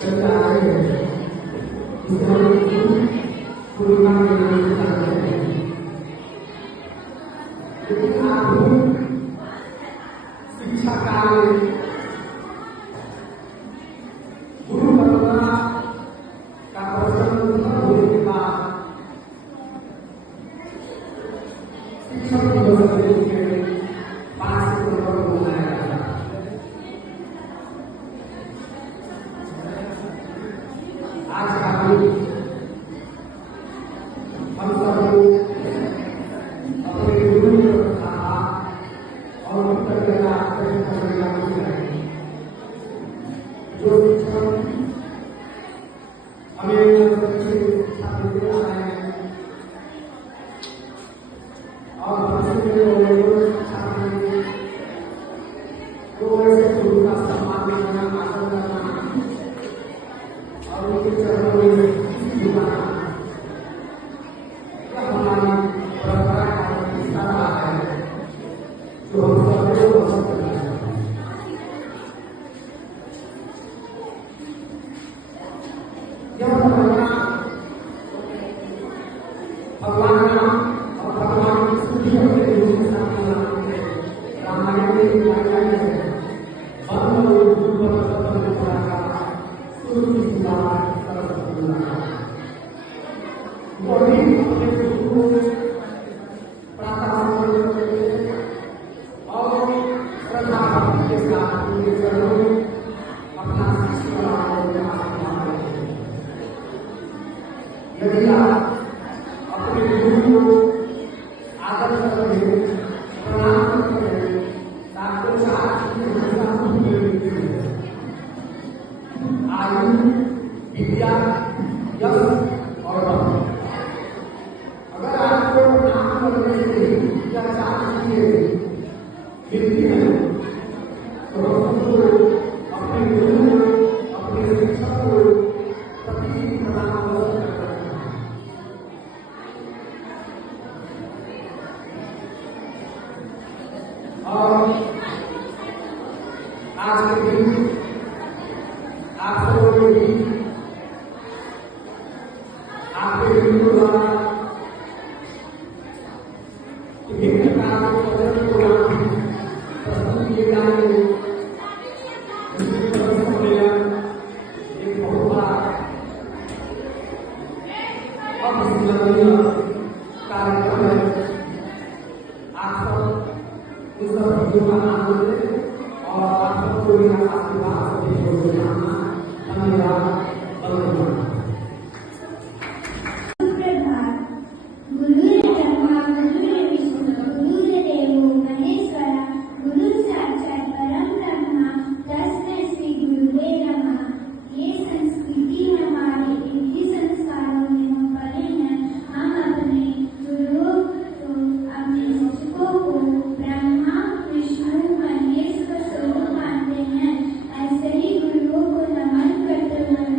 शिक्षा कार्य गुरु परंपरा का प्रचलन होने के बाद शिक्षक दिवस के रूप में 5 सितंबर को मनाया जाता है। आज का दिन हम सब लोग अपने गुरु का और कृतज्ञता व्यक्त करने का मन करें। जो शिक्षक हमें बच्चे छात्र दे रहा है और बच्चे को छात्र को ऐसे गुरु का सम्मान करना, आदर करना और उनके चरणों में झुकाना हमारी परंपरा का हिस्सा रहा है, जो हम सब लोग पसंद करते हैं। यह परंपरा भगवान राम और भगवान कृष्ण जी अपने गुरु के साथ मनाते हैं। रामायण में एक वाक्य है, बंद और गुरु पर परंपरा का सूर्य की सुधार अपने गुरु प्रातः और श्रद्धा भक्ति के साथ उनके चरणों में अपना शिष्य यदि आप अपने गुरु को आदर करते हैं, प्रणाम करते हैं, आपको आयु, विद्या, यश और बल। अगर आपको नाम करने से या चार चीजें मिलती है तो हमको अपने गुरु अपने शिक्षक को प्रति प्रदान करना है। और आज के दिन आप सबको भी आपके गुरु द्वारा विभिन्न प्रकार के पद्धति को प्रस्तुत किए जाएंगे। एक बहुत बड़ा अविस्मरणीय कार्यक्रम है। आप सब इस वीडियो का आनंद लें और आप सबको मेरा आशीर्वाद धन्यवाद। ऐसे ही गुरुओं को नमन करते हुए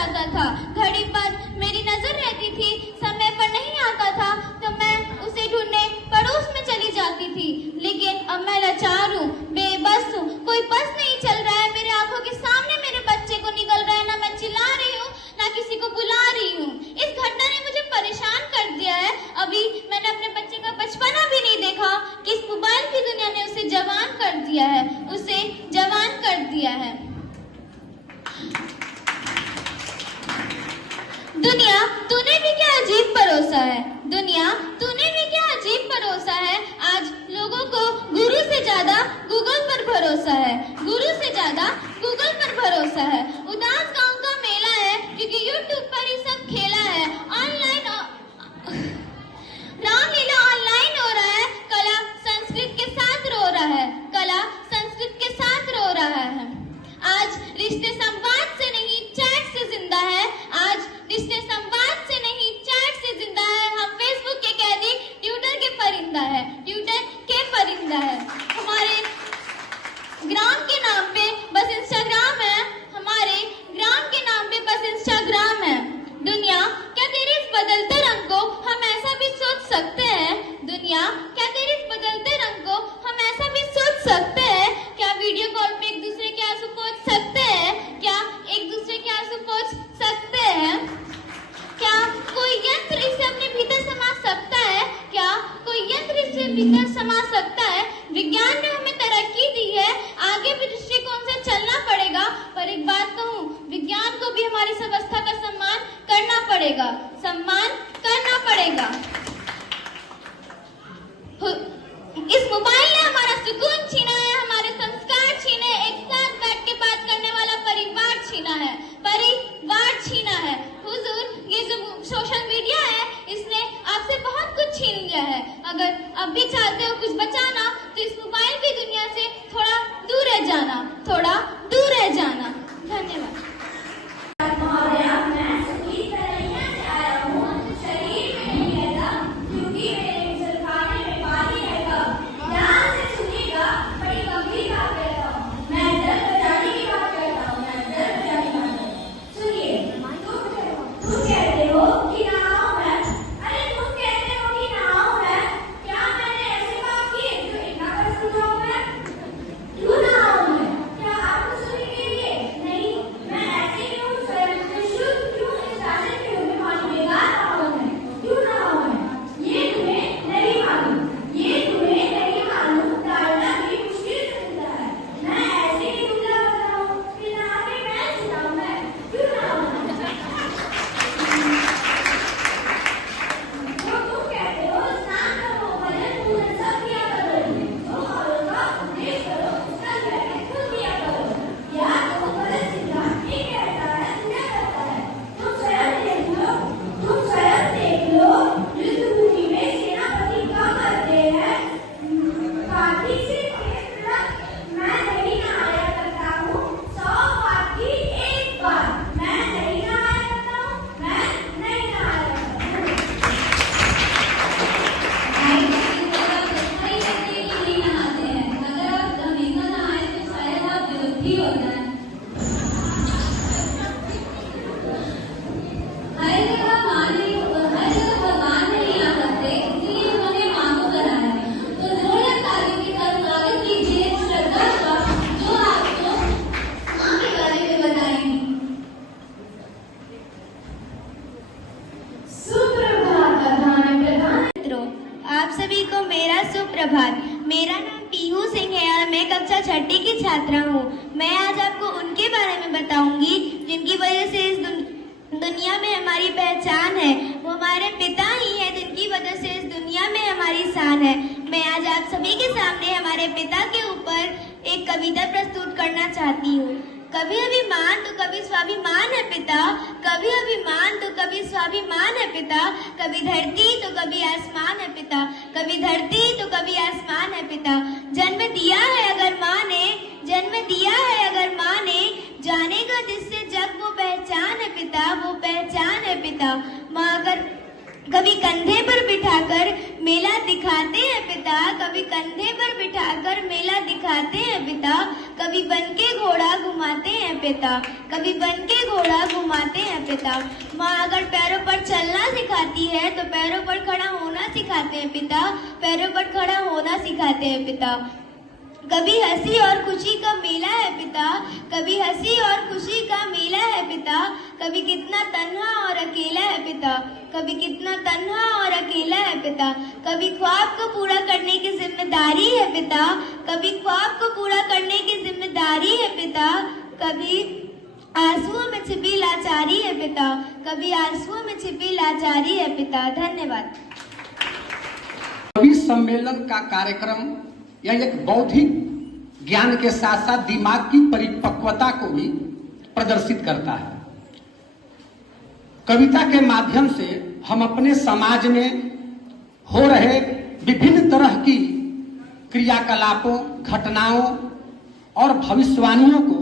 जाता था। घड़ी पर मेरी नजर रहती थी, समय पर नहीं आता था तो मैं उसे ढूंढने पड़ोस में चली जाती थी। लेकिन अब मैं लाचार हूँ, बेबस हूँ, कोई बस नहीं चल रहा है, मेरे आंखों के सामने मेरे बच्चे को निकल रहा है, ना मैं चिल्ला रही हूँ ना किसी को बुला रही हूँ। इस घटना ने मुझे परेशान कर दिया है। अभी मैंने अपने बच्चे का बचपना भी नहीं देखा कि इस मोबाइल की दुनिया ने उसे जवान कर दिया है, उसे जवान कर दिया है। दुनिया तूने भी क्या अजीब परोसा है, दुनिया तूने भी क्या अजीब परोसा है। आज लोगों को गुरु से ज्यादा गूगल पर भरोसा है, गुरु से ज्यादा गूगल पर भरोसा है। उदास गांव का मेला है क्योंकि यूट्यूब पर ही सब खेला है। ऑनलाइन रामलीला ऑनलाइन हो रहा है, कला संस्कृत के साथ रो रहा है, कला संस्कृत के साथ रो रहा है। आज रिश्ते संवाद से नहीं चैट से जिंदा है, आज रिश्ते संवाद से नहीं चैट से जिंदा है। हम फेसबुक के कैदी, ट्विटर के परिंदा है, ट्विटर के परिंदा है। हमारे ग्राम के नाम पे बस इंस्टाग्राम है, हमारे ग्राम के नाम पे बस इंस्टाग्राम है। दुनिया क्या तेरे इस बदलते रंग को हम ऐसा भी सोच सकते हैं, दुनिया क्या तेरे इस बदलते रंग को हम ऐसा भी सोच सकते हैं। क्या वीडियो कॉल पे एक दूसरे के आंसू पोंछ सकते हैं, क्या एक दूसरे के आंसू पोंछ सकते हैं। क्या कोई यंत्र इसे अपने भीतर समा सकता है, क्या कोई यंत्र इसे भीतर समा सकता है। विज्ञान ने हमें तरक्की दी है, आगे भी दृष्टिकोण से चलना पड़ेगा। पर एक बात कहूँ, विज्ञान को भी हमारी इस अवस्था का सम्मान करना पड़ेगा, सम्मान करना पड़ेगा। इस मोबाइल ने हमारा सुकून छीना है, हमारे संस्कार छीने, एक साथ बैठ के बात करने वाला परिवार छीना है, परिवार छीना है। हुजूर, ये जो सोशल मीडिया है इसने आपसे बहुत कुछ छीन लिया है। अगर अब भी चाहते हो कुछ बचाना तो इस मोबाइल की दुनिया से थोड़ा दूर रह जाना, थोड़ा दूर रह जाना। धन्यवाद। आप सभी को मेरा सुप्रभात। मेरा नाम पीहू सिंह है और मैं कक्षा छठी की छात्रा हूँ। मैं आज आपको उनके बारे में बताऊंगी जिनकी वजह से इस दुनिया में हमारी पहचान है। वो हमारे पिता ही हैं जिनकी वजह से इस दुनिया में हमारी शान है। मैं आज आप सभी के सामने हमारे पिता के ऊपर एक कविता प्रस्तुत करना चाहती हूँ। कभी अभिमान तो कभी स्वाभिमान है पिता, कभी अभिमान तो कभी स्वाभिमान है पिता, कभी धरती तो कभी आसमान है पिता, कभी धरती तो कभी आसमान है पिता। जन्म दिया है अगर माँ ने, जन्म दिया है अगर माँ ने, जानेगा जिससे जग वो पहचान है पिता, वो पहचान है पिता। माँ अगर कभी कंधे पर बिठाकर बिठाकर मेला दिखाते हैं पिता, कभी कंधे पर बिठाकर मेला दिखाते हैं पिता, कभी बन के घोड़ा घुमाते हैं पिता, कभी बन के घोड़ा घुमाते हैं पिता। माँ अगर पैरों पर चलना सिखाती है तो पैरों पर खड़ा होना सिखाते हैं पिता, पैरों पर खड़ा होना सिखाते हैं पिता। कभी हंसी और खुशी का मेला है पिता, कभी हंसी और खुशी का मेला है पिता, कभी कितना तन्हा और अकेला है पिता, कभी कितना तन्हा और अकेला है पिता। कभी ख्वाब को पूरा करने की जिम्मेदारी है पिता, कभी ख्वाब को पूरा करने की जिम्मेदारी है पिता, कभी आंसुओं में छिपी लाचारी है पिता, कभी आंसुओं में छिपी लाचारी है पिता। धन्यवाद। कवि सम्मेलन का कार्यक्रम यह एक बौद्धिक ज्ञान के साथ साथ दिमाग की परिपक्वता को भी प्रदर्शित करता है। कविता के माध्यम से हम अपने समाज में हो रहे विभिन्न तरह की क्रियाकलापों, घटनाओं और भविष्यवाणियों को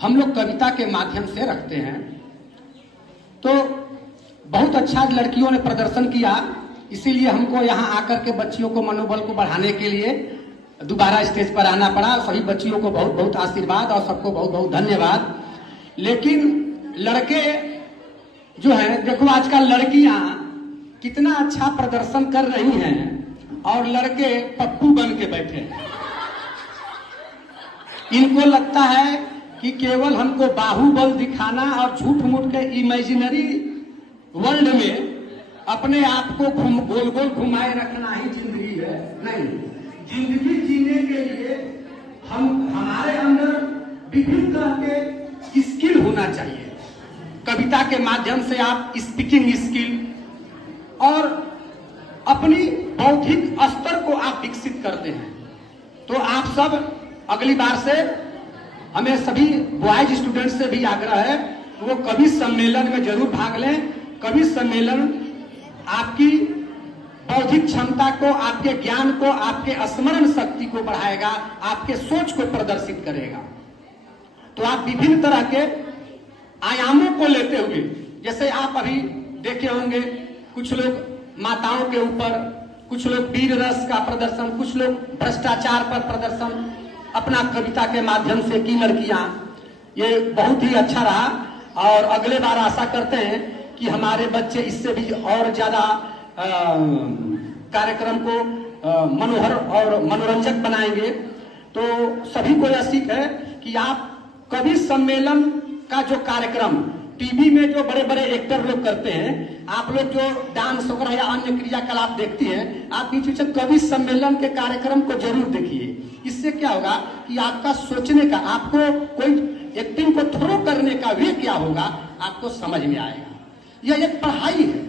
हम लोग कविता के माध्यम से रखते हैं। तो बहुत अच्छा लड़कियों ने प्रदर्शन किया, इसीलिए हमको यहाँ आकर के बच्चियों को मनोबल को बढ़ाने के लिए दोबारा स्टेज पर आना पड़ा। सभी बच्चियों को बहुत बहुत आशीर्वाद और सबको बहुत बहुत धन्यवाद। लेकिन लड़के जो हैं, देखो आजकल लड़कियां कितना अच्छा प्रदर्शन कर रही हैं और लड़के पप्पू बन के बैठे हैं। इनको लगता है कि केवल हमको बाहुबल दिखाना और झूठ मूठ के इमेजिनरी वर्ल्ड में अपने आप को गोल गोल घुमाए रखना ही जिंदगी है। नहीं, जिंदगी जीने के लिए हमारे अंदर विभिन्न तरह के स्किल होना चाहिए। कविता के माध्यम से आप स्पीकिंग स्किल और अपनी बौद्धिक स्तर को आप विकसित करते हैं। तो आप सब अगली बार से हमें सभी बॉयज स्टूडेंट से भी आग्रह है वो कवि सम्मेलन में जरूर भाग लें। कवि सम्मेलन आपकी बौद्धिक क्षमता को, आपके ज्ञान को, आपके स्मरण शक्ति को बढ़ाएगा, आपके सोच को प्रदर्शित करेगा। तो आप विभिन्न तरह के आयामों को लेते हुए, जैसे आप अभी देखे होंगे कुछ लोग माताओं के ऊपर, कुछ लोग वीर रस का प्रदर्शन, कुछ लोग भ्रष्टाचार पर प्रदर्शन अपना कविता के माध्यम से की लड़कियां। ये बहुत ही अच्छा रहा और अगले बार आशा करते हैं कि हमारे बच्चे इससे भी और ज्यादा कार्यक्रम को मनोहर और मनोरंजक बनाएंगे। तो सभी को यह सीख है कि आप कवि सम्मेलन का जो कार्यक्रम टीवी में जो बड़े बड़े एक्टर लोग करते हैं, आप लोग जो डांस वगैरह या अन्य क्रियाकलाप देखती हैं, आप बीच बीच में कवि सम्मेलन के कार्यक्रम को जरूर देखिए। इससे क्या होगा कि आपका सोचने का, आपको कोई एक्टिंग को थ्रो करने का वे क्या होगा आपको समझ में आएगा। यह एक पढ़ाई है।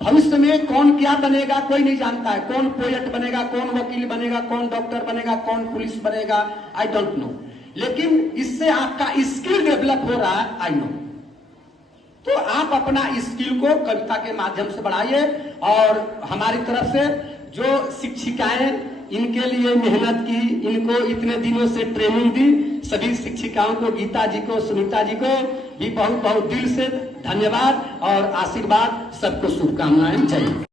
भविष्य में कौन क्या बनेगा कोई नहीं जानता है। कौन पोएट बनेगा, कौन वकील बनेगा, कौन डॉक्टर बनेगा, कौन पुलिस बनेगा, आई डोंट नो। लेकिन इससे आपका स्किल डेवलप हो रहा है, आई नो। तो आप अपना स्किल को कविता के माध्यम से बढ़ाइए। और हमारी तरफ से जो शिक्षिकाएं इनके लिए मेहनत की, इनको इतने दिनों से ट्रेनिंग दी, सभी शिक्षिकाओं को, गीता जी को, सुनीता जी को भी बहुत बहुत दिल से धन्यवाद और आशीर्वाद। सबको शुभकामनाएं। जय हिंद।